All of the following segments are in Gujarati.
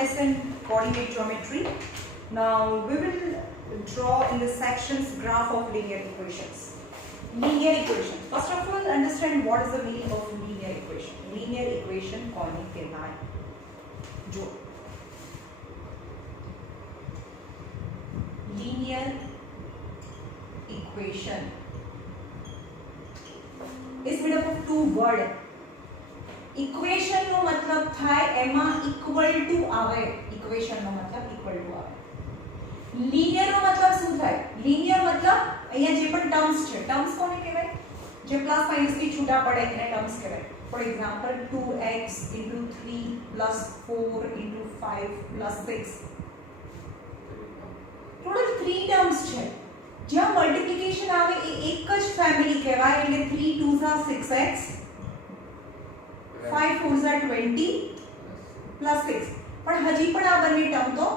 lesson coordinate geometry. Now we will draw in the sections graph of linear equations. Linear equation. First of all, understand what is the meaning of linear equation. Linear equation કોને કહેવાય? જો linear equation is made up of two words. Equation નો મતલબ થાય એમાં equal to આવે. Equation નો મતલબ equal to આવે. Linear નો મતલબ શું થાય? Linear મતલબ અહીંયા જે પણ ટર્મ્સ છે, ટર્મ્સ કોને કહેવાય? જે પ્લસ માઈનસ થી છૂટા પડે એને ટર્મ્સ કહેવાય. For example 2x 3 4 5 6. Total 3 terms છે. જ્યાં મલ્ટીપ્લિકેશન આવે એ એક જ ફેમિલી કહેવાય, એટલે 3 2s are 6x 5 4s are 20 plus 6. પણ હજી પણ આ બંને ટર્મ તો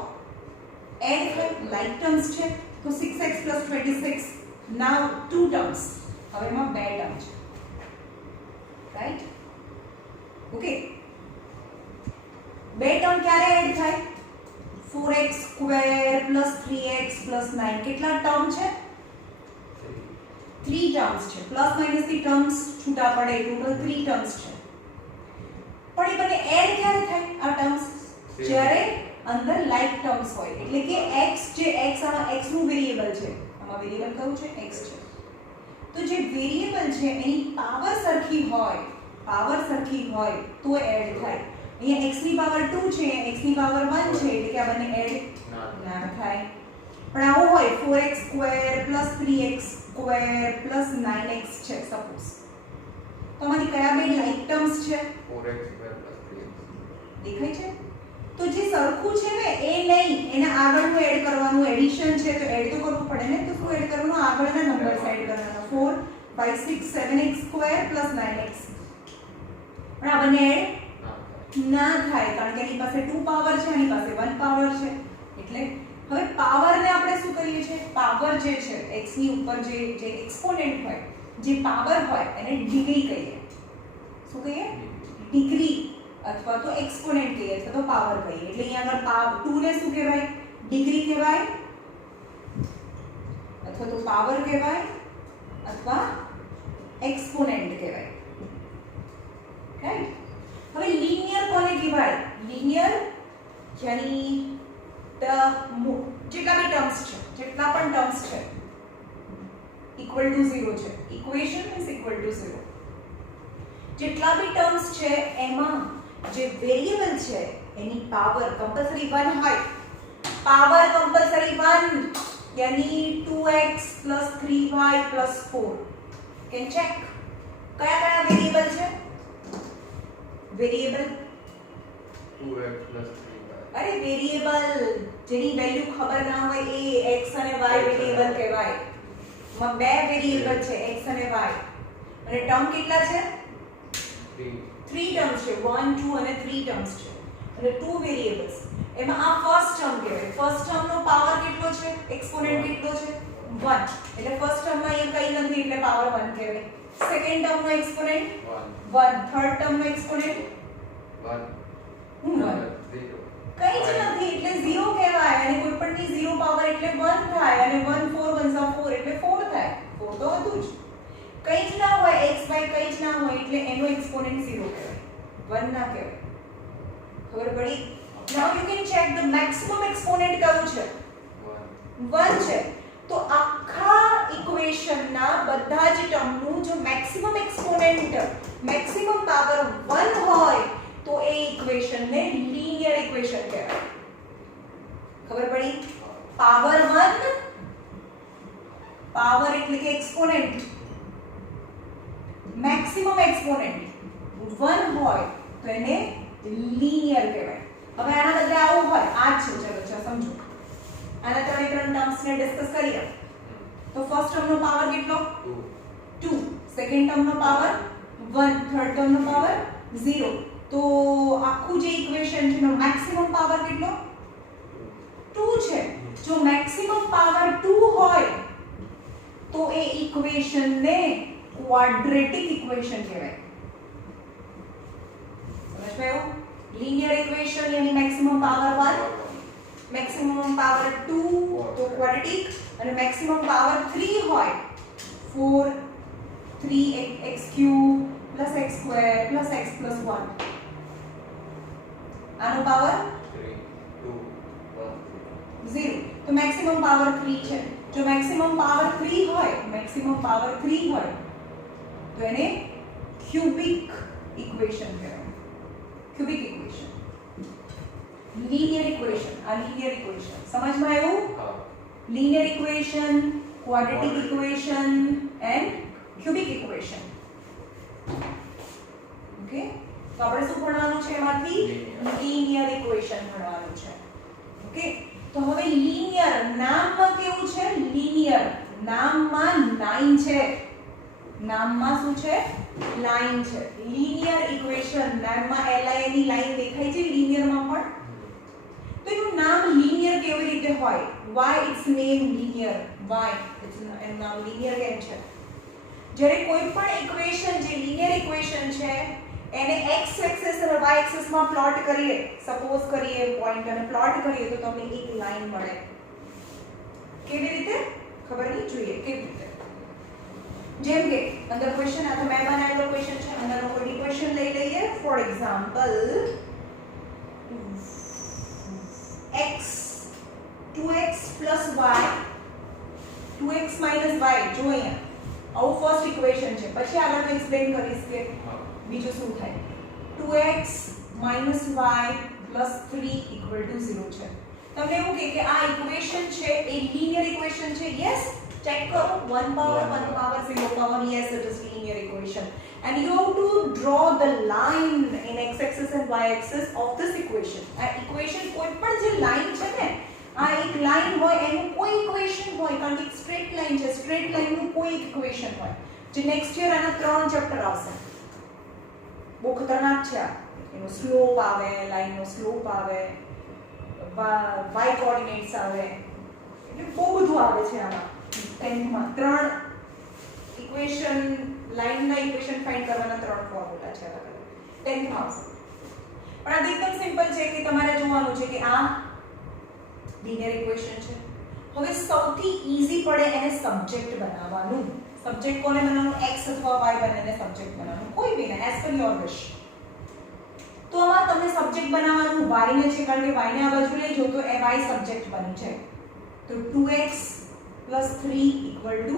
એડ થાય, લાઈક ટર્મ્સ છે, તો 6x plus 26 now 2 terms. હવે એમાં બે ટર્મ છે, રાઈટ? ઓકે, બે ટર્મ ક્યારે એડ થાય? 4x square plus 3x plus 9. કેટલા ટર્મ છે? 3 ટર્મ્સ છે. પ્લસ માઈનસ થી ટર્મ્સ છૂટા પડે, ટોટલ 3 ટર્મ્સ છે. પણ એ બંને એડ ક્યારે થાય આ ટર્મ્સ? જ્યારે અંદર લાઈક ટર્મ્સ હોય, એટલે કે x જે x આમાં x નું વેરીએબલ છે, આમાં વેરીએબલ કયું છે? x છે. તો જે વેરીએબલ છે એની પાવર સરખી હોય તો એડ થાય. અહીંયા x ની પાવર 2 છે, x ની પાવર 1 છે, એટલે કે આ બંને એડ ના થાય. પણ આવું હોય 4x square plus 3x square plus 9x છે સપોઝ, તો આમાંથી કયા બે લાઈક ટર્મ્સ છે? 4x square plus 3x. દેખાય છે? તો જે સરખું છે ને એ નહીં, એને આગળનું એડ કરવાનું, એડિશન છે તો એડ તો કરવું પડે ને. તો શું એડ કરવાનું? આગળના નંબર્સ એડ કરવાના. 4 5 6 7x સ્ક્વેર plus 9x. પણ આ બંને એડ ના થાય, કારણ કે એની પાસે 2 પાવર છે, એની પાસે 1 પાવર છે. એટલે હવે પાવરને આપણે શું કરીએ છીએ? પાવર જે છે x ની ઉપર જે એક્સપોનેન્ટ હોય, જે પાવર હોય એને ડિગ્રી કહીએ. શું કહીએ? ડિગ્રી અથવા તો એક્સપોનેન્ટ કહીએ અથવા તો પાવર કહીએ. એટલે અહીંયા આગળ 2 ને શું કહેવાય? ડિગ્રી કહેવાય, અથવા તો પાવર કહેવાય, અથવા એક્સપોનેન્ટ કહેવાય. રાઈટ? હવે લિનિયર કોને કહેવાય? લિનિયર યાની જેટલા બી ટર્મ્સ છે, જેટલા પણ ટર્મ્સ છે ઇક્વલ ટુ 0 છે. Equation is equal to 0. જેટલા બી ટર્મ્સ છે એમાં જે વેરીએબલ છે એની પાવર કમ્પલસરી 1 હોય. Power compulsory 1 યાની 2x 3y 4. Can check કયા કયા વેરીએબલ છે? Variable 2x 3y. અરે વેરીએબલ જેની વેલ્યુ ખબર ના હોય એ x અને y વેરીએબલ કહેવાય. માં બે વેરીએબલ છે x અને y, અને ટર્મ કેટલા છે? 3 ટર્મ્સ છે. 1 2 અને 3 ટર્મ્સ છે, અને 2 વેરીએબલ્સ. એમાં આ ફર્સ્ટ ટર્મ કહેવાય. ફર્સ્ટ ટર્મ નો પાવર કેટલો છે? એક્સપોનેન્ટ કેટલો છે? 1. એટલે ફર્સ્ટ ટર્મ માં અહીંયા કઈ નથી એટલે પાવર 1 કહેવાય. સેકન્ડ ટર્મ નો એક્સપોનેન્ટ 1. થર્ડ ટર્મ નો એક્સપોનેન્ટ 1. કઈ જ નથી એટલે 0 કહેવાય. અને કોઈ પણ ની 0 પાવર એટલે 1 થાય, અને 1 4 1 4 એટલે 4 થાય. 4 તો હતું જ. કઈ જ ના હોય x y કઈ જ ના હોય એટલે એનો એક્સપોનેન્ટ 0 કહેવાય, 1 ના કહેવાય. ખબર પડી? Now you can check the maximum exponent કયું છે? 1 છે. તો આખા ઇક્વેશન ના બધા જ ટર્મ નું જો મેક્સિમમ એક્સપોનેન્ટ, મેક્સિમમ પાવર 1 હોય તો એ ઇક્વેશન ને લિનિયર ઇક્વેશન કહેવાય. ખબર પડી? પાવર 1, પાવર એટલે કે એક્સપોનેન્ટ, મેક્સિમમ એક્સપોનેન્ટ 1 હોય તો એને લિનિયર કહેવાય. હવે આના બદલે આવું હોય, આ જ છે. ચલો સમજો. આના ત્રણે ત્રણ ટર્મ્સ ને ડિસ્કસ કરીએ. તો ફર્સ્ટ ટર્મ નો પાવર કેટલો? 2. સેકન્ડ ટર્મ નો પાવર 1. થર્ડ ટર્મ નો પાવર 0. તો આખું જે ઇક્વેશન છે એનો મેક્સિમમ પાવર કેટલો? 2 છે. જો મેક્સિમમ પાવર 2 હોય તો એ ઇક્વેશન ને ક્વાડ્રેટિક ઇક્વેશન કહેવાય. સમજ પાયો? લિનિયર ઇક્વેશન यानी मैक्सिमम પાવર 1, મેક્સિમમ પાવર 2 તો ક્વોડ્રેટિક, અને મેક્સિમમ પાવર 3 હોય 4 3x³ + x² + x + 1. આનો પાવર 3 2 1 0. તો મેક્સિમમ પાવર 3 છે. જો મેક્સિમમ પાવર 3 હોય તો એને ક્યુબિક ઇક્વેશન કહેવાય. Cubic equation, linear equation. આ લિનિયર ઇક્વેશન સમજમાં આવ્યું? હા linear equation, quadratic equation and cubic equation. Okay, તો આપણે શું ભણવાનું છે એમાંથી? linear equation ભણવાનું છે. Okay, તો હવે linear નામમાં કેવું છે? linear નામમાં લાઈન છે. નામમાં શું છે? લાઈન છે. linear equation નામમાં li ની લાઈન દેખાય છે linear માં પણ. તો એનું નામ linear કેવી રીતે હોય? why its name linear? why એનું નામ linear કેમ છે? જ્યારે કોઈ પણ ઇક્વેશન જે linear ઇક્વેશન છે એને x એક્સિસ અને y એક્સિસ માં પ્લોટ કરીએ, સપોઝ કરીએ પોઈન્ટ અને પ્લોટ કરીએ તો તમને એક લાઈન મળે. કેવી રીતે? ખબર નહીં, જોઈએ કેવી રીતે. જેમ કે અંદર ક્વેશ્ચન, આ તો મેં બનાવેલો ક્વેશ્ચન છે, અંદરનો કોઈ ઇક્વેશન લઈ લઈએ. For example x 2x plus y 2x minus y. જો અહીંયા આવું ફર્સ્ટ ઇક્વેશન છે, પછી આગળ હું એક્સપ્લેન કરીશ કે બીજું શું થાય. 2x minus y plus 3 equal to 0 છે. તમને એવું કે આ ઇક્વેશન છે એ લિનિયર ઇક્વેશન છે? યસ, ચેક કરો. 1 power 0 power, yes, it is linear equation. And you have to draw the line in x axis and y axis of this equation. આ ઇક્વેશન કોઈ પણ જે લાઈન છે ને, આ એક લાઈન હોય એનું કોઈ ઇક્વેશન હોય, કારણ કે સ્ટ્રેટ લાઈન છે, સ્ટ્રેટ લાઈનનું કોઈ ઇક્વેશન હોય. જે નેક્સ્ટ યર આના 3 ચેપ્ટર આવશે. બહુ ખતરનાક છે આ. એનો સ્લોપ આવે, લાઈનનો સ્લોપ આવે, y કોઓર્ડિનેટ્સ આવે, એટલે બહુ બધું આવે છે આમાં. 10th માં 3 ઇક્વેશન, લાઈનના ઇક્વેશન ફાઇન્ડ કરવાના 3 ફોર્મ્યુલા છે અલગ અલગ. 10th માં આવશે. પણ આ એકદમ સિમ્પલ છે કે તમારે જોવાનું છે કે આ લિનિયર ઇક્વેશન છે. હવે સૌથી ઈઝી પડે એને સબ્જેક્ટ બનાવવાનું. સબ્જેક્ટ કોને બનાવવાનું? x અથવા y બંનેને સબ્જેક્ટ બનાવવાનું, કોઈ બી ને, એઝ પર યોર વિશ. તો આમાં તમને સબ્જેક્ટ બનાવવાનું y ને છે, કારણ કે y ને આ બાજુ લઈ જો તો એ y સબ્જેક્ટ બની જાય. તો 2x plus 3 equal to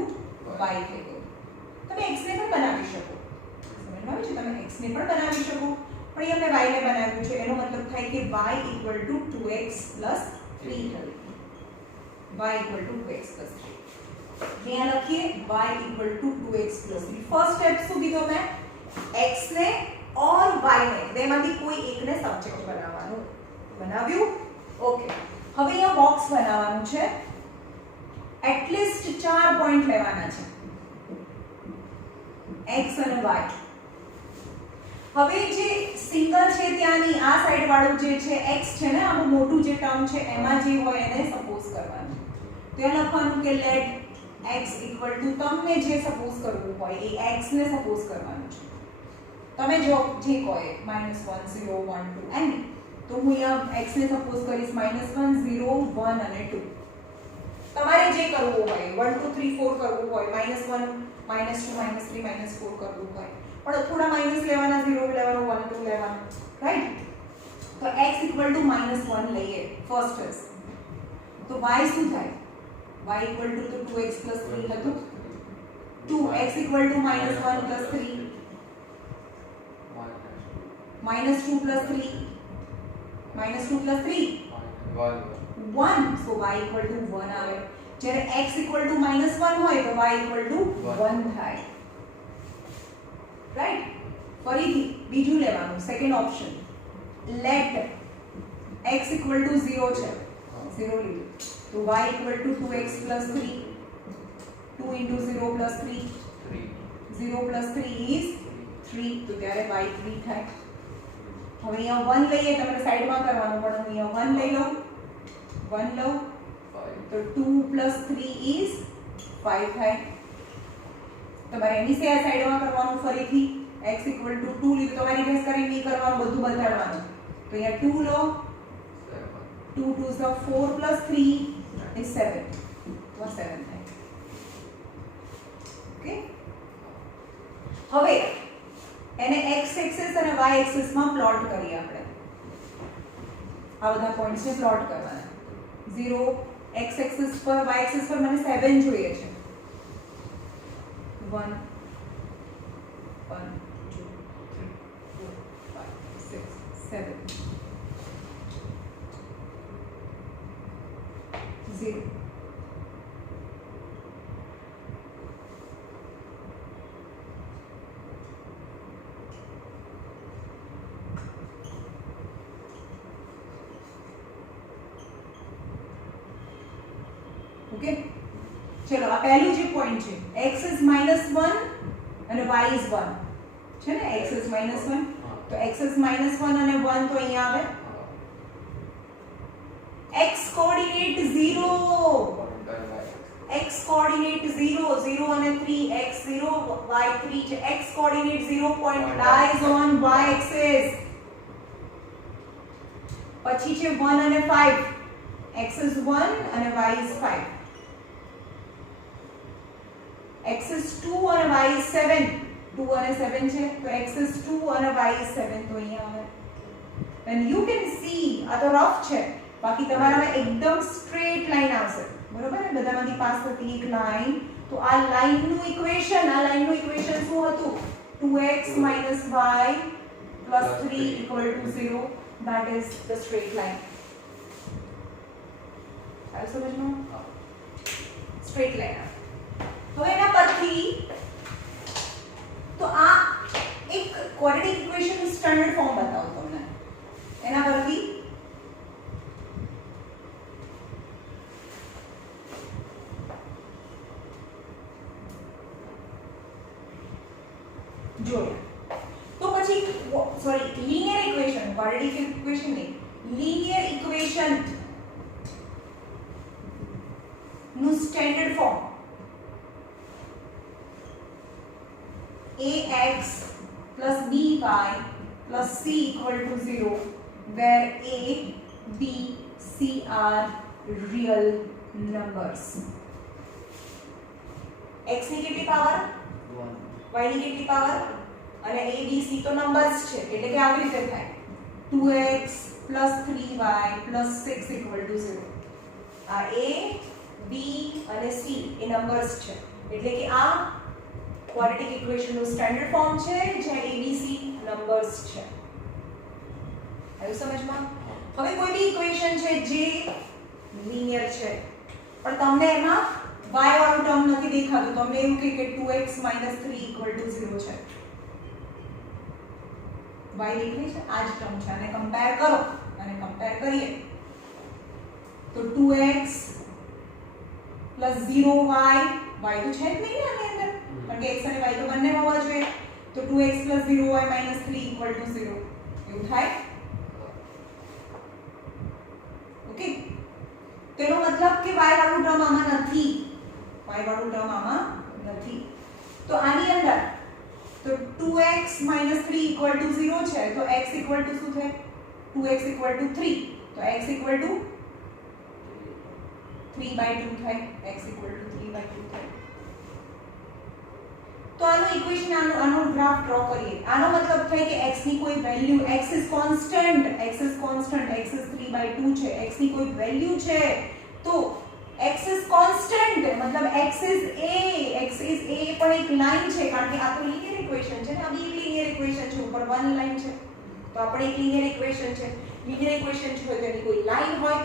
y થઈ ગયું. તમે x ને પણ બનાવી શકો. સમજમાં આવે છે? તમે x ને પણ બનાવી શકો, પણ અહીંયા મેં y ને બનાવ્યું છે. એનો મતલબ થાય કે y equal to 2x plus 3 થયું. y equal to 2x plus 3. यहाँ लखिए y equal to 2x plus 3. First step શું કીધો મેં? x ને और y ને બેમાંથી કોઈ એકને સબ્જેક્ટ બનાવવાનું. બનાવ્યું? ઓકે. હવે અહીંયા બોક્સ બનાવવાનું છે. એટલીસ્ટ 4 પોઈન્ટ લેવાના છે, x અને y. હવે જે સિંગલ છે ત્યાંની આ સાઈડ વાળું જે છે x છે ને, આ મોટું જે ટર્મ છે એમાં જે હોય એને સપોઝ કરવાનું. તો એ લખવાનું કે લેટ x equal to, તમને જે સપોઝ કરવું હોય એ x ને સપોઝ કરવાનું છે. તમે જો જે કહો -1 0 1 2 એન્ડ, તો હું અહીંયા x ને સપોઝ કરીશ -1 0 1 અને 2. તમારે જે કરવું હોય 1 2 3 4 કરવું હોય, -1 -2 -3 -4 કરવું હોય, પણ થોડા માઈનસ લેવાના, 0 લેવાનું, 1 2 લેવાનું, રાઈટ? તો x equal to -1 લઈએ ફર્સ્ટ કેસ. તો y શું થાય? y equal to 2x plus 3 હતું. 2x equal to -1 plus 3 -2 plus 3 -2 plus 3 1. so y equal to 1 આવે. જ્યારે x equal to -1 હોય તો y equal to 1 થાય. રાઈટ? ફરીથી બીજું લેવાનું, second option. Let x equal to 0 છે, 0 લીધું. તો y equal to 2x plus 3 2 into 0 plus 3 0 plus 3 is 3. તો ત્યારે y 3 થાય. હવે અહીંયા 1 લઈએ, તમારે સાઈડમાં કરવાનું, પણ હું અહીંયા 1 લઈ લઉં, 1 લઉં તો 2 plus 3 is 5 થાય. તમારે એની સે આ સાઈડમાં કરવાનું ફરીથી. x equal to 2 લીધું, તમારી ગેસ કરીને નહીં કરવાનું, બધું બતાડવાનું. તો અહીંયા 2 લો 2 2s are 4 plus 3 is 7 તો 7 થાય ઓકે હવે એને x એક્સિસ અને y એક્સિસ માં પ્લોટ કરીએ આપણે આ બધા પોઈન્ટ્સ ને પ્લોટ કરવાના 0 x એક્સિસ પર y એક્સિસ પર મને 7 જોઈએ છે 1 1 2 3 4 5 6 7 0 ओके चलो આ પહેલું જે પોઈન્ટ છે x is -1 અને y is 1 છે ને x is -1 તો x is -1 અને 1 તો અહીંયા આવે x કોઓર્ડિનેટ 0 x કોઓર્ડિનેટ 0 0 અને 3 x 0 y 3 છે x coordinate 0 point lies on y axis પછી છે 1 અને 5 x is 1 અને y is 5 x is 2 અને y is 7 2 અને 7 છે તો x is 2 અને y is 7 તો અહીંયા આવે and you can see આ તો રફ છે બાકી તમારામાં એકદમ સ્ટ્રેટ લાઈન આવશે બરોબર ને બધામાંથી પાસ થતી એક લાઈન તો આ લાઈનનું ઇક્વેશન શું હતું 2x - y + 3 = 0 that is the straight line આ સમજમાં સ્ટ્રેટ લાઈન હવે એના પરથી તો આ એક ક્વોડ્રેટિક ઇક્વેશન સ્ટાન્ડર્ડ ફોર્મ બતાવું તમને એના પરથી જોયા તો પછી sorry linear equation quadratic equation નહીં લિનિયર ઇક્વેશન નું standard form ax plus by plus c equal to 0 where a b c are real numbers x ની કેટલી પાવર 1 y ની કેટલી પાવર અને a b c તો નંબર્સ છે એટલે કે આવી રીતે થાય 2x plus 3y plus 6 equal to 0 આ a b અને c એ નંબર્સ છે એટલે કે આ ક્વોડ્રેટિક ઇક્વેશન નું સ્ટાન્ડર્ડ ફોર્મ છે જ્યાં abc નંબર્સ છે આવ્યું સમજમાં હવે કોઈ બી ઇક્વેશન છે જે લિનિયર છે પણ તમને એમાં y વાળું ટર્મ નથી દેખાતું તમને એવું કહે કે 2x - 3 = 0 છે y દેખાય છે આ જ ટર્મ છે અને કમ્પેર કરો અને કમ્પેર કરીએ તો 2x + 0y y તો છે જ નહીં ને આની અંદર કારણ કે x અને y તો બંને હોવા જોઈએ તો 2x + 0y - 3 = 0 એવું થાય ઓકે તેનો મતલબ કે y વાળું ટર્મ આમાં નથી તો આની અંદર તો 2x - 3 = 0 છે તો x = શું થાય 2x = 3 તો x = 3/2 થાય x = 3/2 થાય તો આનું ઇક્વેશન આનો ગ્રાફ ડ્રો કરીએ આનો મતલબ થાય કે x ની કોઈ value x is constant x is 3/2 છે x ની કોઈ વેલ્યુ છે તો x is constant मतलब x is a પણ એક લાઈન છે કારણ કે આ તો લિનિયર ઇક્વેશન છે ને આ બી લિનિયર ઇક્વેશન છે ઉપર વન લાઈન છે તો આપણે એક લિનિયર ઇક્વેશન છે તો એની કોઈ લાઈન હોય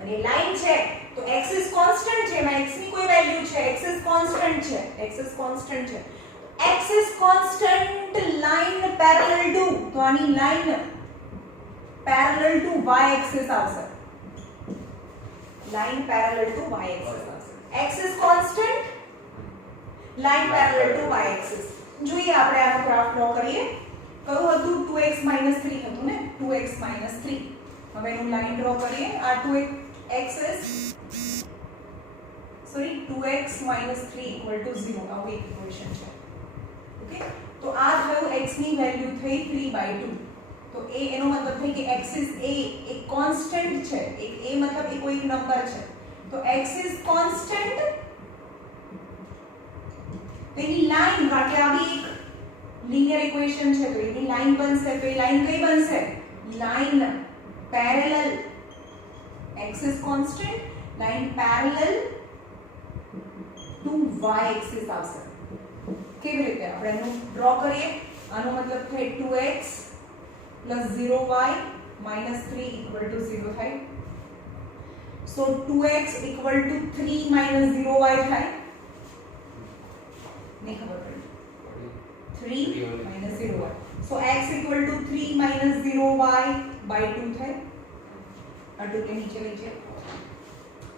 અને લાઈન છે તો x is constant છે એમાં x ની કોઈ વેલ્યુ છે x is constant છે x is constant line parallel to તો આની line parallel to y axis આવશે line parallel to y axis આવશે x is constant line parallel to y axis જોઈએ આપણે આનો ગ્રાફ ડ્રો કરીએ કયું હતું 2x - 3 હતું ને 2x - 3 હવે એનું લાઈન ડ્રો કરીએ આ 2x - 3 = 0 આવું ઇક્વેશન છે ઓકે તો આ થયું x ની વેલ્યુ થઈ 3/2 તો a એનો મતલબ થાય કે axis a એક કોન્સ્ટન્ટ છે, એક a મતલબ એ કોઈ નંબર છે, તો x is constant, તેની લાઈન કારણ કે આવી એક લિનિયર ઇક્વેશન છે તો એની લાઈન બનશે, તો એ લાઈન કઈ બનશે? Line parallel, x is constant, line parallel to y axis આવશે. કેવી રીતે આપણે એનું ડ્રો કરીએ? આનો મતલબ થાય 2x plus 0y minus 3 equal to 0 થાય. So 2x equal to 3 minus 0y થાય. नहीं खबर पड़ी. 3 minus 0y. So x equal to 3 minus 0y by 2 થાય. और 2 के नीचे नीचे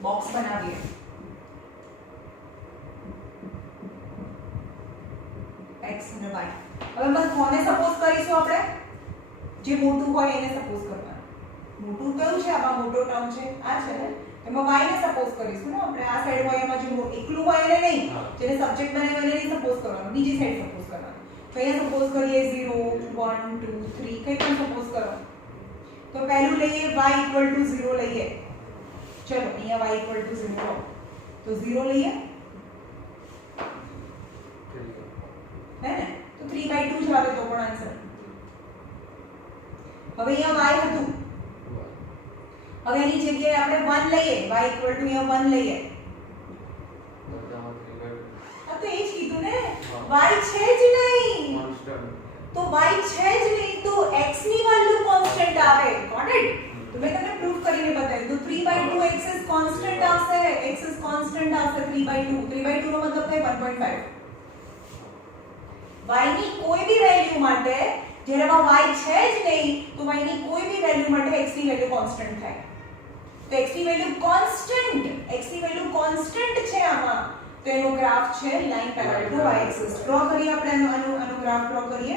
बॉक्स बनाવીએ. x અને y. હવે બસ કોને સપોઝ કરીશું આપણે? જે મોટું હોય એને સપોઝ કરવાનું. મોટું કયું છે? આમાં મોટો ટર્મ છે આ છે ને, એમાં y ને સપોઝ કરીશું ને આપણે. આ સાઈડ y એમાં જે એકલું y ને નહીં, જેને સબ્જેક્ટ બનાવ્યો એને નહીં સપોઝ કરવાનું, બીજી સાઈડ સપોઝ કરવાનું. તો અહીંયા સપોઝ કરીએ 0 1 2 3 કંઈ પણ સપોઝ કરો. તો પહેલું લઈએ y equal to 0 લઈએ. ચલો અહીંયા y equal to 0 લો. તો 0 લઈએ હે ને, તો 3/2 જ આવે તો પણ આન્સર. હવે અહીંયા y હતું, હવે એની જગ્યાએ આપણે 1 લઈએ, y equal to અહીંયા 1 લઈએ. આ તો એ જ કીધું ને, y છે જ નહીં, તો y છે જ નહીં તો x ની વેલ્યુ કોન્સ્ટન્ટ આવે. Got it? તો મેં તમને પ્રૂફ કરીને બતાવ્યું. તો 3/2 x is constant આવશે, x is constant આવશે 3/2. 3/2 નો મતલબ થાય 1.5. y ની કોઈ બી વેલ્યુ માટે જેનામાં y છે જ નહીં તો y ની કોઈ બી વેલ્યુ માટે x ની વેલ્યુ કોન્સ્ટન્ટ થાય. તો x ની વેલ્યુ કોન્સ્ટન્ટ છે આમાં, તો એનો ગ્રાફ છે line parallel to y axis. Draw કરીએ આપણે આનો ગ્રાફ ડ્રો કરીએ.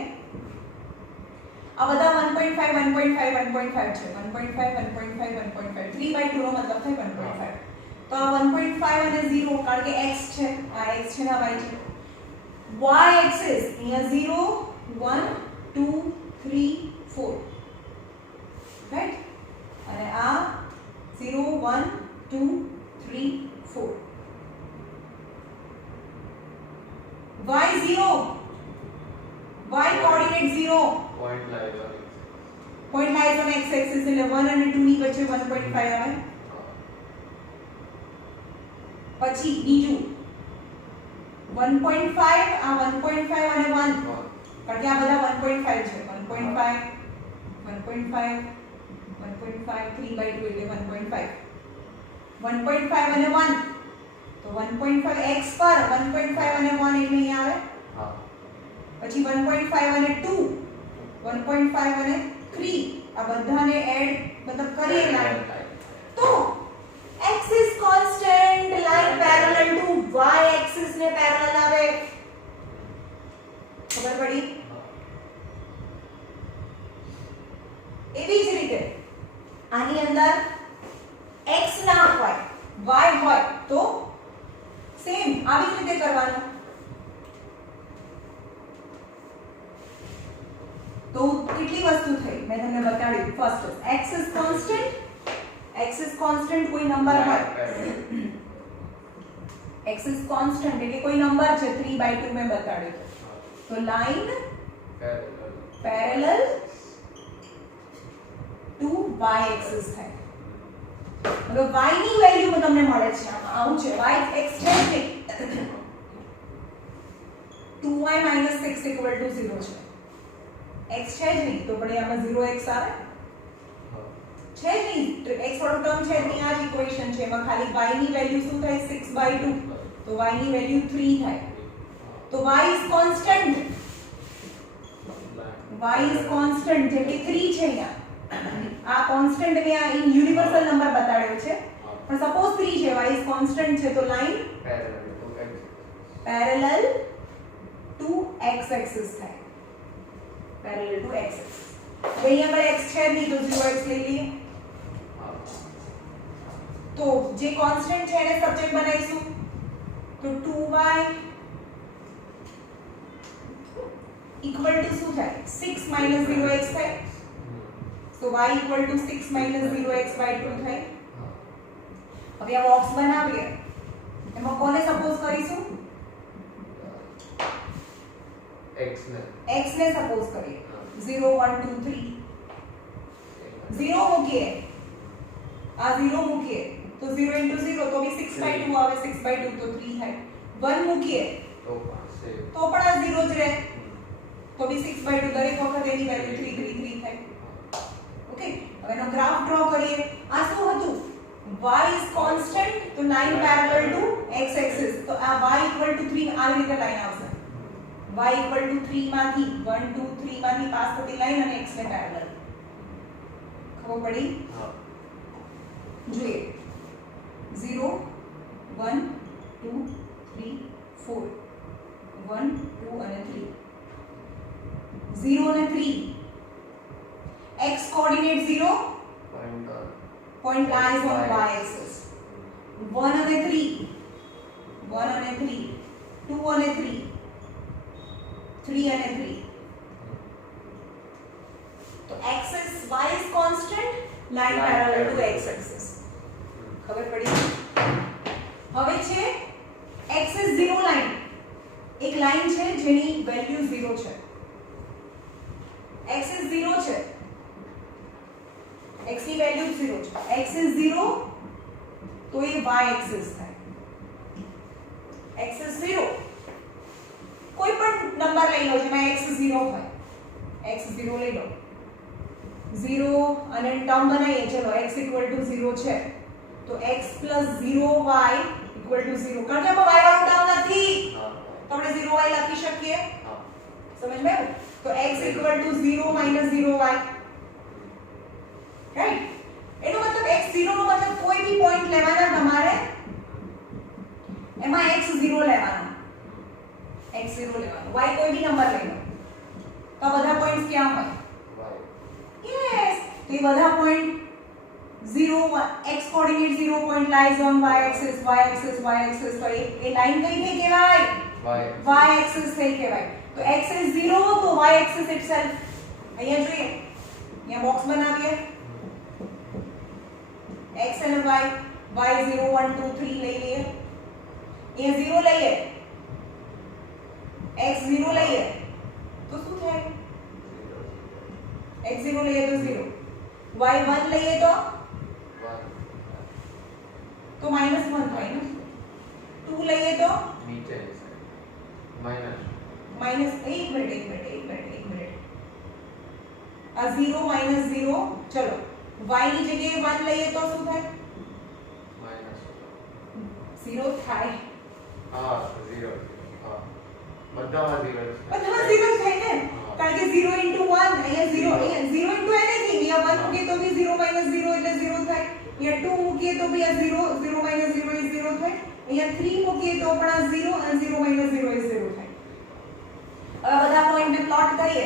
આ બધા 1.5 1.5 1.5 છે. 1.5 1.5 1.5 3/2 નો મતલબ થાય 1.5. તો આ 1.5 અને 0 કારણ કે x છે, આ x છે ને આ y છે. y axis અહીંયા 0 1 2 3 4 રાઈટ, અને આ 0 1 2 3 4. y 0, y coordinate 0, point lies on x axis એટલે 1 અને 2 ની વચ્ચે 1.5 આવે. પછી બીજું 1.5, આ 1.5 અને 1 કારણ કે આ બધા 1.5 છે. 1.5 1.5 1.5 3/2 એટલે 1.5. 1.5 અને 1 તો 1.5 x પર 1.5 અને 1 એટલે અહીં આવે. પછી 1.5 અને 2 1.5 અને 3 આ બધાને એડ મતલબ કરીએ લાઈન, તો x is constant, line parallel to y axis ને પેરેલલ આવે. ખબર પડી? એવી જ રીતે આની અંદર x ના હોય y હોય તો સેમ આવી જ રીતે કરવાનું. તો કેટલી વસ્તુ થઈ મેં તમને બતાવ્યું. First x is constant, x is constant કોઈ નંબર હોય, x is constant એટલે કોઈ નંબર છે 3/2 મેં બતાડ્યું. તો line parallel to y axis થાય. હવે y ની વેલ્યુ તમને મળે છે આમાં આવું છે, y x છે ને 2y - 6 = 0 છે. x છે જ નહીં તો પણ આમાં 0x આવે છે જ નહીં. x વાળો ટર્મ છે ની આ જ ઇક્વેશન છે, એમાં ખાલી y ની વેલ્યુ શું થાય 6/2, તો y ની વેલ્યુ 3 થાય. તો y is constant, y is constant જેમ કે 3 છે અહીંયા. આ કોન્સ્ટન્ટ ને આ યુનિવર્સલ નંબર બતાડ્યો છે પણ સપોઝ 3 છે, y is constant છે તો line parallel to x axis થાય. Parallel to x axis. હવે અહીંયા પર x છે નહીં તો 0x લઈ લઈએ. તો જે કોન્સ્ટન્ટ છે એને સબ્જેક્ટ બનાવીશું તો 2y = શું થાય 6 - 0x થાય. તો y = 6 - 0x/2 થાય. હા હવે આ બોક્સ બનાવીએ, એમાં કોને સપોઝ કરીશું? x ને x ને સપોઝ કરીએ. 0 1 2 3 0 મૂકીએ, આ 0 મૂકીએ તો 0 * 0 તો બી 6/2 આવે, 6/2 તો 3 થાય. 1 મૂકીએ તો પાસે તો પણ આ 0 જ રહે, તો બી 6/2 દરેક વખત એની વેલ્યુ 3 3 3 થાય. ઓકે, હવે એનો ગ્રાફ ડ્રો કરીએ. આ શું હતું? y is constant, તો 9 parallel to x axis, તો આ y = 3 આવી રીતે લાઈન આવશે. y = 3 માંથી 1 2 3 માંથી પાસ થતી લાઈન અને x ને પેરેલલ. ખબર પડી? હા જોઈએ. 0 1 2 3 4 1 2 અને 3 0 અને 3 x coordinate 0 point lies on y axis. 1 અને 3 1 અને 3 2 અને 3 3 અને 3 તો axis y is constant, line parallel to x axis. ખબર પડી? હવે છે axis 0 લાઈન. એક લાઈન છે જેની વેલ્યુ 0 છે. axis 0 છે, x ની વેલ્યુ 0 છે. axis 0 તો એ y axis થાય. axis 0 કોઈ પણ નંબર લઈ લો જેમાં x 0 હોય. x 0 લઈ લો. 0 અને ટર્મ બનાવીએ. ચલો x = 0 છે તો x + 0y = 0. કારણ કે આમાં y વાળું ટર્મ નથી હા તો આપણે 0y લખી શકીએ. હા સમજ માં આવ્યું? તો x = 0 - 0y. રાઈટ? એનો મતલબ x0 નો મતલબ કોઈ બી પોઈન્ટ લેવાના તમારે, એમાં x0 લેવાનો, x0 લેવાનો. y કોઈ બી નંબર લઈ લો તો આ બધા પોઈન્ટ્સ ક્યાં હોય? યસ, તો એ બધા point 0 x coordinate 0 point lies on y axis, y axis, y axis. તો એ લાઈન કઈ થઈ કહેવાય? y axis થઈ કહેવાય. તો x is 0 તો y axis itself. અહીંયા જોઈએ, અહીંયા બોક્સ બનાવીએ. x અને y 0 1 2 3 લઈ લઈએ. અહીંયા 0 લઈએ, x 0 લઈએ તો શું થાય? x 0 લઈએ તો 0, y 1 લઈએ તો -1 થાય ને. 2 લઈએ તો નીચે માઈનસ એક મિનિટ. આ 0 - 0, ચલો y ની જગ્યાએ 1 લઈએ તો શું થાય? માઈનસ 0 થાય. હા 0 હા બધામાં 0 છે. બધામાં 0 થાય ને, કારણ કે 0 * 1 અહીંયા 0 anything. અહીંયા 1 મૂકીએ તો બી 0 - 0 એટલે 0 થાય. અહીંયા 2 મૂકીએ તો બી આ 0 - 0 એ 0 થાય. અહીંયા 3 મૂકીએ તો પણ આ 0 અને 0 - 0 એ 0 થાય. હવે બધા પોઈન્ટને પ્લોટ કરીએ.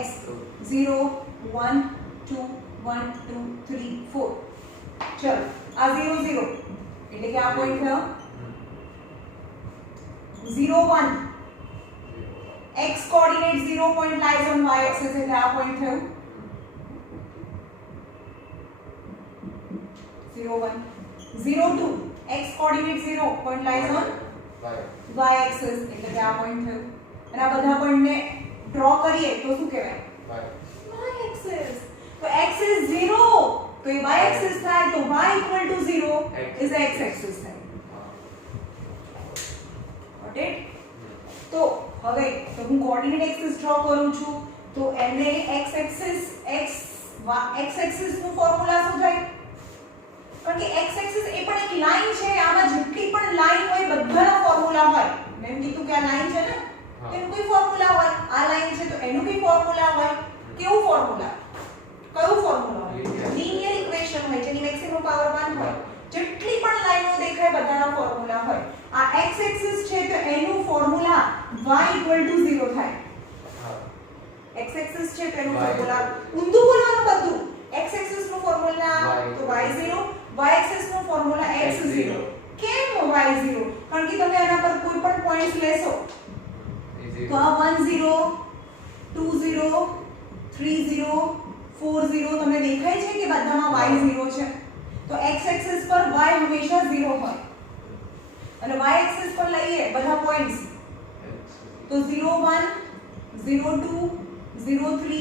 x 0 1 2 1 2 3 4. ચલો આ 0 0 એટલે કે આ પોઈન્ટ થયો 0 1. x coordinate 0 point lies on y axis એટલે આ પોઈન્ટ થયું 0 1. 0 2 x coordinate 0 point lies on y axis એટલે કે આ પોઈન્ટ થયું. અને આ બધા પોઈન્ટને ડ્રો કરીએ તો શું કહેવાય? y axis. તો x is 0 તો એ y axis થાય, તો y = 0 is x axis થાય. Got it? તો હવે તો હું કોઓર્ડિનેટ એક્સિસ ડ્રો કરું છું તો એને x axis નું ફોર્મ્યુલા શું થાય? કારણ કે x axis એ પણ એક લાઈન છે, આમાં જેટલી પણ લાઈન હોય બધાનો ફોર્મ્યુલા હોય. મેં કીધું કે આ લાઈન છે ને એનું કોઈ ફોર્મ્યુલા હોય, આ લાઈન છે તો એનું બી ફોર્મ્યુલા હોય. કેવું ફોર્મ્યુલા? કયું ફોર્મ્યુલા હોય? લિનિયર ઇક્વેશન હોય જેની મેક્સિમમ પાવર 1 હોય. જેટલી પણ લાઈનો દેખાય બધાના ફોર્મ્યુલા હોય. આ x axis છે તો એનું ફોર્મ્યુલા y = 0 થાય. x axis છે તો એનું ફોર્મ્યુલા ઊંધું બોલવાનું બધું. x axis નું ફોર્મ્યુલા તો y 0, y axis નું ફોર્મ્યુલા x 0. કેમ y 0? કારણ કે તમે આના પર કોઈ પણ પોઈન્ટ્સ લેશો તો આ 1 0 2 0 3 0 4 0 તમને દેખાય છે કે બધામાં y 0 છે તો x એક્સિસ પર y હંમેશા 0 હોય અને y એક્સિસ પર લઈએ બધા પોઈન્ટ્સ તો 0 1 0 2 0 3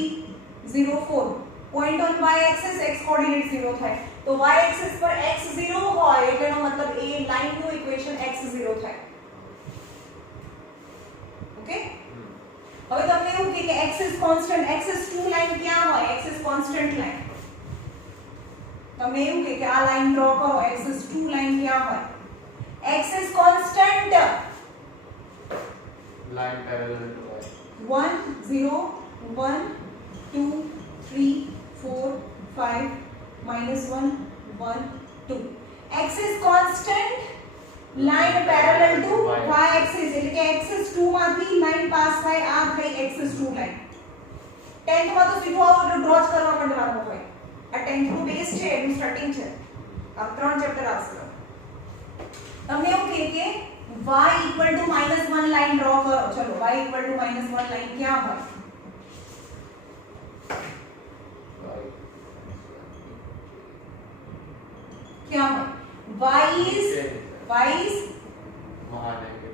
0 4 point on y axis x coordinate 0 થાય તો y એક્સિસ પર x 0 હોય એટલે એનો મતલબ એ લાઈનનું ઇક્વેશન x 0 થાય ઓકે હવે તમને એવું કે x is constant x is 2 line ક્યાં હોય x is constant લાઈન તમને એવું કે આ લાઈન ડ્રો કરો x is 2 લાઈન ક્યાં હોય x is constant line parallel to y. 1 0 1 2 3 4 5 -1 1 2 x is constant line parallel to y axis એટલે કે x is 2 માંથી લાઈન પાસ થાય આ થઈ x is 2 લાઈન 10th માં તો સીધું આવું ડ્રો જ કરવા માંડવાનું હોય આ 10th નું બેઝ છે એનું સ્ટાર્ટિંગ છે આ 3 ચેપ્ટર આવશે તમને એવું કહે કે y equal to -1 line draw કરો ચલો y equal to -1 લાઈન ક્યાં હોય ક્યાં હોય y is महानेगेटिव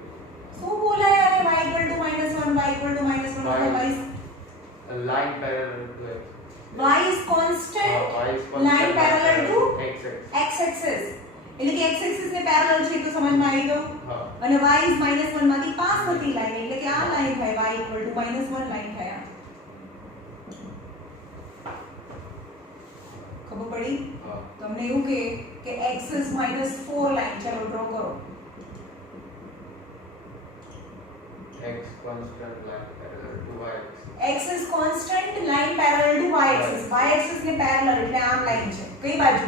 શું બોલાય યાર y equal to -1 y equal to -1 y is a line parallel to x. y is constant y is constant line parallel to x axis. x axis એટલે કે x axis ને પેરેલલ છે તો સમજમાં આવી ગયું હા અને y is -1 માંથી પાસ થતી લાઈન એટલે કે આ લાઈન થાય y equal to -1 લાઈન થાય ખબર પડી હા તમને એવું કે x is -4 લાઈન ચલો ડ્રો કરો x constant line parallel to y axis. x is constant line parallel to y axis y axis ને પેરેલલ એટલે આમ લાઈન છે કઈ બાજુ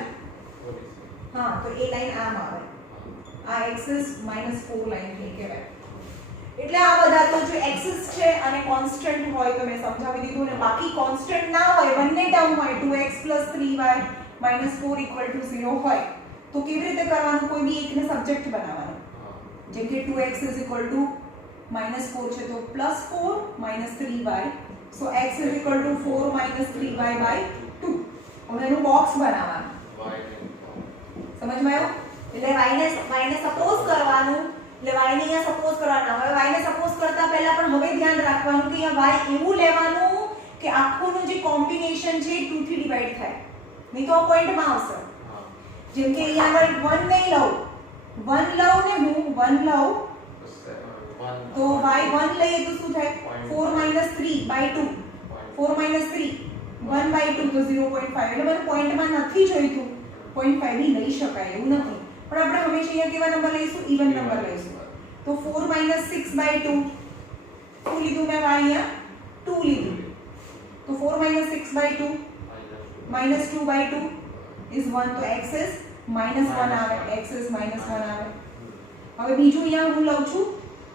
What is it? હા તો એ લાઈન આમ આવે આ એક્સિસ -4 લાઈન થઈ કહેવાય એટલે આ બધા તો જો એક્સિસ છે અને કોન્સ્ટન્ટ હોય તો મેં સમજાવી દીધું ને બાકી કોન્સ્ટન્ટ ના હોય બંને ટર્મ હોય 2x 3y -4 = 0 હોય તો કેવી રીતે કરવાનું કોઈ બી એકને સબ્જેક્ટ બનાવવાનો હા જેમ કે 2x -4 છે તો +4 -3y સો x 4 -3y / 2 હવે એનું બોક્સ બનાવવાનું y ને સમજમાં આવ્યું એટલે y ને સપોઝ કરવાનું એટલે y ને અહીંયા સપોઝ કરવાના હવે y ને સપોઝ કરતા પહેલા પણ હવે ધ્યાન રાખવાનું કે અહીંયા y એવું લેવાનું કે આખુંનું જે કોમ્બિનેશન છે 2 થી ડિવાઈડ થાય નહીં તો આ પોઈન્ટમાં આવશે હા જેમ કે અહીંયા આગળ 1 નહીં લઉં 1 લઉં ને હું 1 લઉં તો y 1 લઈએ તો શું થાય 4 - 3 / 2 4 - 3 1 / 2 તો 0.5 એટલે મને પોઈન્ટમાં નથી જોઈતું 0.5 ની લઈ શકાય એવું નથી પણ આપણે હંમેશા અહીંયા કેવા નંબર લઈશું ઇવન નંબર લઈશું તો 4 - 6 / 2 શું લીધું મેં અહીંયા 2 લીધું તો 4 - 6 / 2 -2 / 2 is 1 તો x is -1 આવે x is -1 આવે હવે બીજું અહીંયા હું લઉં છું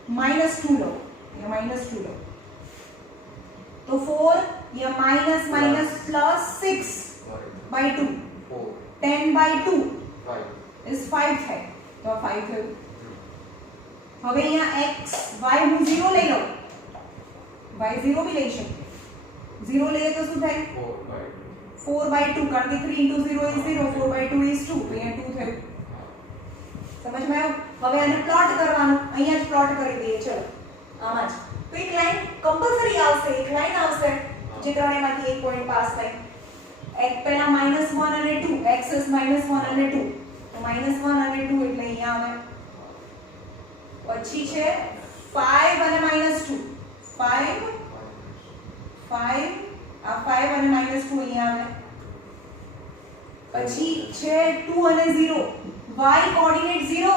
-2 લઉં અહીંયા -2 લઉં તો 4 અહીંયા -6 / 2 4 10 / 2 5 is 5 થાય તો આ 5 થયું હવે અહીંયા x y હું 0 લઈ લઉં y 0 બી લઈ શકું 0 લઈએ તો શું થાય 4 / 2 કારણ કે 3 * 0 is 0 4 / 2 is 2 તો અહીંયા 2 થયું સમજમાં આવ્યું હવે આને પ્લોટ કરવાનું અહીંયા જ પ્લોટ કરી દઈએ ચલો આમાં જ તો એક લાઈન કમ્પલ્સરી આવશે એક લાઈન આવશે જે ત્રણેયમાંથી એક પોઈન્ટ પાસ થાય એક પહેલા -1 અને 2 x is -1 અને 2 તો -1 અને 2 એટલે અહીંયા આવે પછી છે 5 અને -2 5 આ 5 અને -2 અહીંયા આવે પછી છે 2 અને 0 y coordinate 0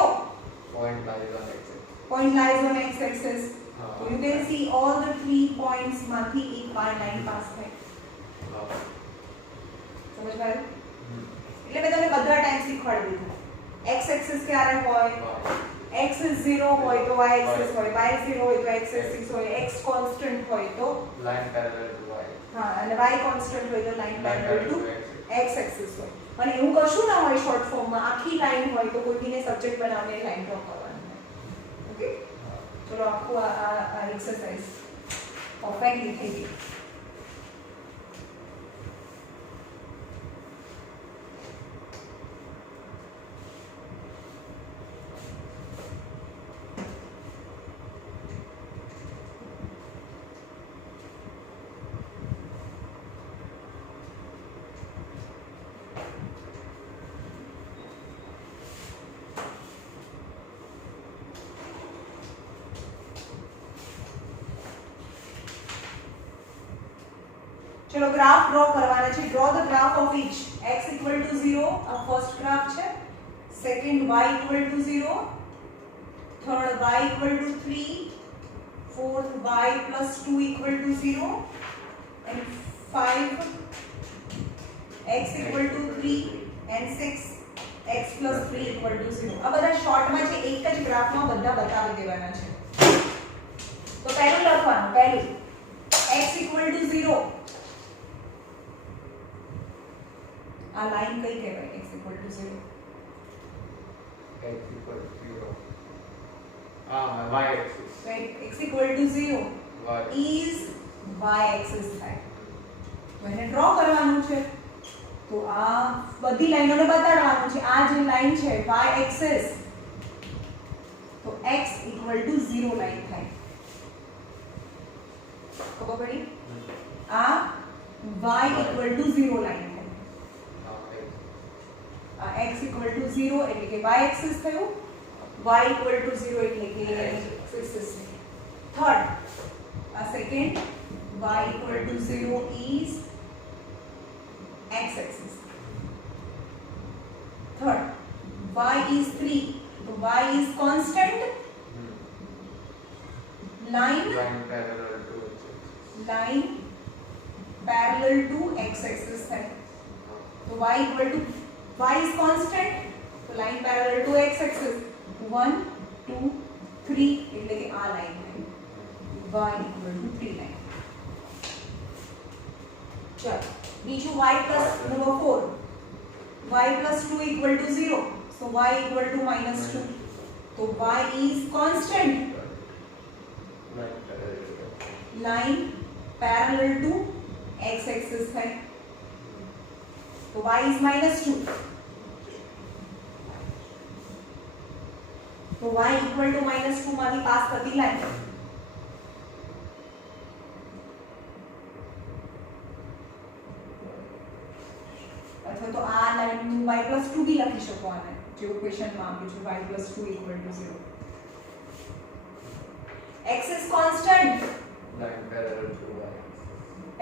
point lies on x axis. point lies on x axis so you can see all the 3 points માંથી એક line પાસ થાય સમજ પાડ્યું એટલે મેં તમને બધા ટાઈમ શીખવાડી દીધું x axis ક્યારે હોય x is 0 હોય તો y axis હોય y 0 હોય તો x axis હોય x constant હોય તો Line parallel to y. હા અને y constant હોય તો line parallel to x axis હોય અને એવું કશું ના હોય શોર્ટ ફોર્મમાં આખી લાઈન હોય તો કોઈ બીને સબ્જેક્ટ બનાવીને લાઈન ડ્રો કરવાની ઓકે ચલો આખું આ એક્સરસાઇઝ પરફેક્ટલી થઈ ગઈ ચલો ગ્રાફ ડ્રો કરવાના છે. Draw the graph of each. x = 0 આ ફર્સ્ટ ગ્રાફ છે. Second y = 0, third y = 3, fourth y + 2 = 0, and 5 x = 3 and 6 x + 3 = 0. આ બધા શોર્ટમાં છે, એક જ ગ્રાફમાં બધા બતાવી દેવાના છે. તો પહેલું લખવાનું, પહેલું x = 0. આ લાઈન કઈ કહેવાય? x = 0. x equals 0. Y axis. Right, x = 0 Y. is y axis થાય. તો એને ડ્રો કરવાનું છે. તો આ બધી લાઈનોને બતાડવાનું છે. આ જે લાઈન છે y axis, તો x = 0 લાઈન થાય. ખબર પડી? આ y = 0 લાઈન થાય. આ x = 0 એટલે કે y axis થયું. y = 0 એટલે કે axis. થર્ડ, આ second y = 0 is x axis. Third, y is 3, so y is constant. Line parallel to x axis થાય. તો y is constant, so line parallel to x axis. 1 2 3 એટલે કે આ લાઈન થાય. y = 3 line. ચલો બીજું y plus number 4, y plus 2 = 0, so y = -2. So y is constant. Line parallel to x axis થાય. So y is -2. So y = -2 માંથી પાસ થતી લાઈન. અથવા તો આ લાઈન y + 2 બી લખી શકો આને, જેવું ક્વેશ્ચનમાં આપ્યું છે y + 2 = 0. x is constant. Line parallel to y.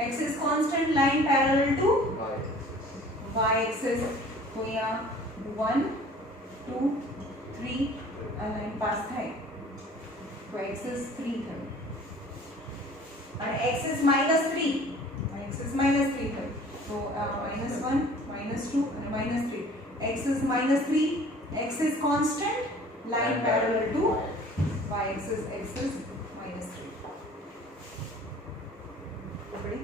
x is constant, line parallel to Y. y axis. તો અહીંયા 1 2 3 આ લાઈન પાસ થાય. તો x is 3 થયું. અને x is -3. x is -3 થયું. તો -1 -2 અને -3. x is -3. x is constant, line parallel to y axis. x is -3. Ready?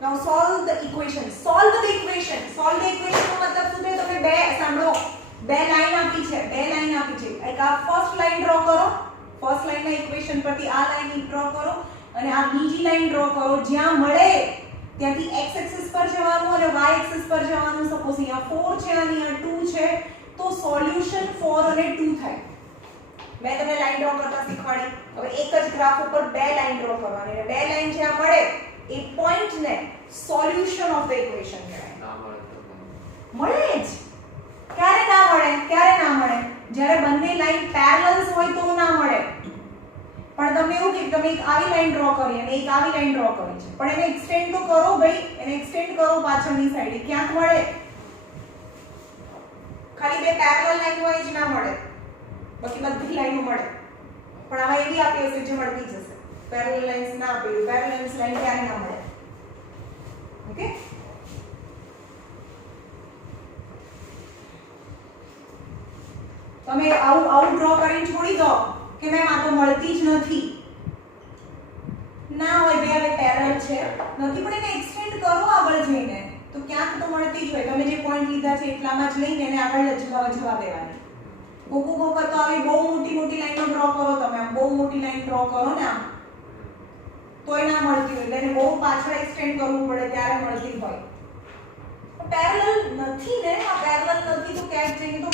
Now solve the equation. Solve the equation. Solve the equation નો મતલબ શું છે? તમે બે સાંભળો, બે લાઈન આપી છે, એક આ ફર્સ્ટ લાઈન ડ્રો કરો. ફર્સ્ટ લાઈનના ઇક્વેશન પરથી આ લાઈન ડ્રો કરો અને આ બીજી લાઈન ડ્રો કરો. જ્યાં મળે ત્યાંથી x એક્સિસ પર જવાનું અને y એક્સિસ પર જવાનું. સપોઝ અહીંયા 4 છે અને અહીંયા 2 છે, તો સોલ્યુશન 4 અને 2 થાય. મેં તમને લાઈન ડ્રો કરતા શીખવાડી. હવે એક જ ગ્રાફ ઉપર બે લાઈન ડ્રો કરવાની અને બે લાઈન જ્યાં મળે એ પોઈન્ટ ને સોલ્યુશન ઓફ ધ ઇક્વેશન કહેવાય. ના મળે તો મળે જ. ક્યારે ના મળે? જ્યારે બંને લાઈન પેરેલલ્સ હોય તો ના મળે. પણ તમે એવું કે તમે એક આવી લાઈન ડ્રો કરી અને એક આવી લાઈન ડ્રો કરી છે, પણ એને એક્સટેન્ડ તો કરો ભાઈ, એને એક્સટેન્ડ કરો પાછળની સાઈડે. ક્યાંક મળે. ખાલી બે પેરેલલ લાઈન હોય જ ના મળે, બાકી બધી લાઈનો મળે. પણ આમાં એવી આપી હશે જે મળતી જશે. પેરેલલ લાઇન્સ ના આપેલું. પેરેલલ લાઈન ક્યારે ના મળે? ઓકે, તમે આવું ડ્રો કરીને છોડી દો કે મેમ આ તો મળતી જ નથી. ના હોય બે હવે પેરેલલ છે નથી, પણ એને એક્સટેન્ડ કરો આગળ જઈને તો ક્યાંક તો મળતી જ હોય. તમે જે પોઈન્ટ લીધા છે એટલામાં જ લઈને એને આગળ જવા દેવાની. કોક વખત તો આવી બહુ મોટી લાઈનો ડ્રો કરો તમે, આમ બહુ મોટી લાઈન ડ્રો કરો ને આમ, તોય ના મળતી હોય. એટલે એને બહુ પાછળ એક્સટેન્ડ કરવું પડે ત્યારે મળતી હોય. પેરેલલ નથી ને, આ પેરેલલ નથી તો ક્યાંક જઈને તો